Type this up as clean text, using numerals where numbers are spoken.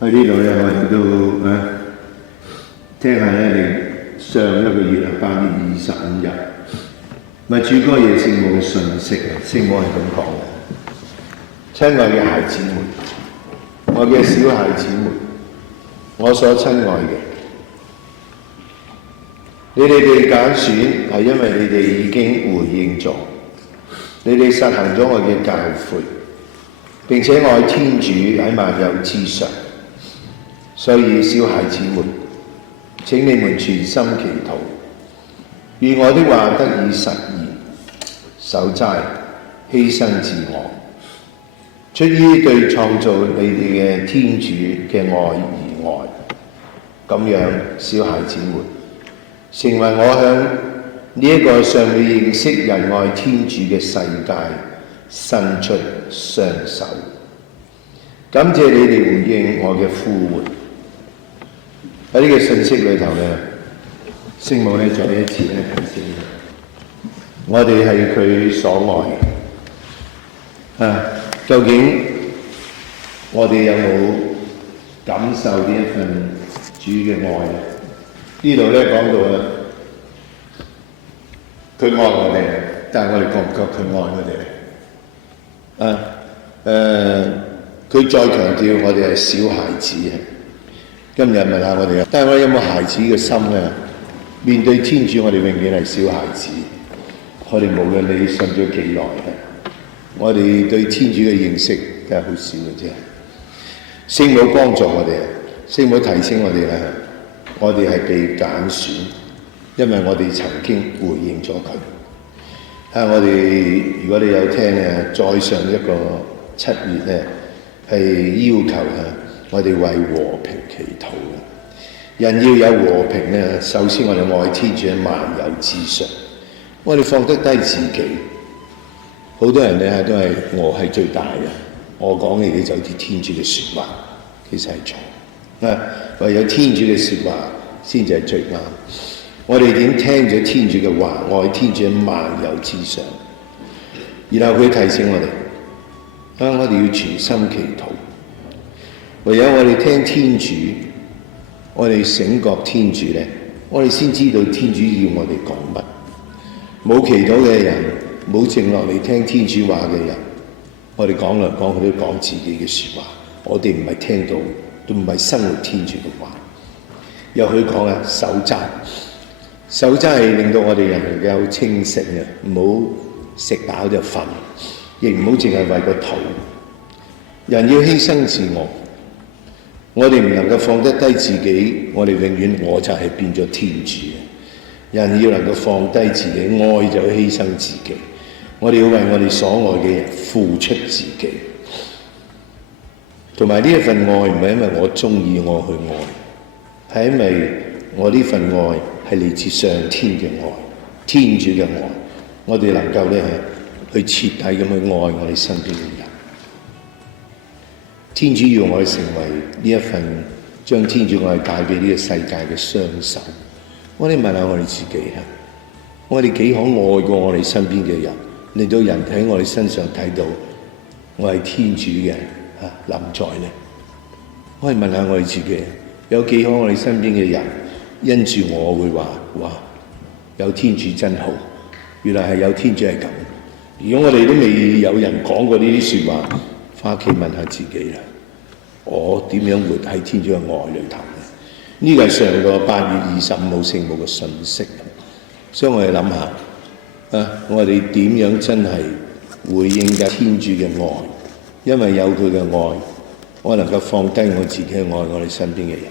喺呢度咧，我哋都聽下咧，你上一個月8月25日，咪主歌夜聖母嘅信息啊，聖母係咁講嘅：親愛嘅孩子們，我嘅小孩子們，我所親愛嘅，你哋被揀選係因為你哋已經回應咗，你哋實行咗我嘅教誨，並且愛天主喺萬有之上。所以小孩子們，請你們全心祈禱，願我的話得以實現，守齋，犧牲自我，出於對創造你哋嘅天主嘅愛而愛。咁樣，小孩子們，成為我向呢一個尚未認識仁愛天主嘅世界伸出雙手。感謝你哋回應我嘅呼喚。喺呢個信息裏頭咧，聖母咧再一次咧提醒我哋係佢所愛嘅。究竟我哋有冇感受呢一份主嘅愛咧？呢度咧講到佢愛我哋，但係我哋覺唔覺佢愛我哋咧？佢再強調我哋係小孩子啊！今日問下我哋啊，但係我哋有冇孩子嘅心咧？面對天主，我哋永遠係小孩子。我哋無論你信咗幾耐咧，我哋對天主嘅認識都係好少嘅啫。聖母幫助我哋，聖母提醒我哋咧，我哋係被揀選，因為我哋曾經回應咗佢。我哋如果你有聽咧，再上一個7月咧，係要求我哋為和平祈禱。人要有和平咧，首先我哋愛天主喺萬有之上，我哋放得低自己。好多人咧都係我係最大嘅，我講嘅嘢就好似天主嘅説話，其實係錯。唯有天主嘅説話先至係最啱。我哋點聽咗天主嘅話，愛天主喺萬有之上。然後佢提醒我哋，我哋要全心祈禱。唯有我哋聽天主，我哋醒覺天主咧，我哋先知道天主要我哋講乜。冇祈禱嘅人，冇靜落嚟聽天主話嘅人，我哋講嚟講去都講自己嘅説話，我哋唔係聽到，都唔係生活天主嘅話。又佢講守齋，守齋係令到我哋人能夠清醒嘅，唔好食飽就瞓，亦唔好淨係為個肚。人要犧牲自我。我哋唔能夠放得低自己，我哋永遠我就係變咗天主。人要能夠放低自己，愛就犧牲自己。我哋要為我哋所愛嘅人付出自己，同埋呢一份愛唔係因為我中意我去愛，係因為我呢份愛係嚟自上天嘅愛，天主嘅愛。我哋能夠咧去徹底咁去愛我哋身邊嘅人。天主要我哋成為呢一份將天主愛帶俾呢個世界嘅雙手。我哋問下我哋自己我哋幾可愛過我哋身邊嘅人，令到人喺我哋身上睇到我係天主嘅臨在呢？我哋問下我哋自己，有幾可我哋身邊嘅人因住我會話哇，有天主真好，原來係有天主係咁。如果我哋都未有人講過呢啲説話，返屋企問下自己啦，我點樣活喺天主嘅愛裏頭呢？呢個係上個8月25號聖母嘅信息，所以我哋諗下我哋點樣真係回應緊天主嘅愛？因為有佢嘅愛，我能夠放低我自己去愛我哋身邊嘅人。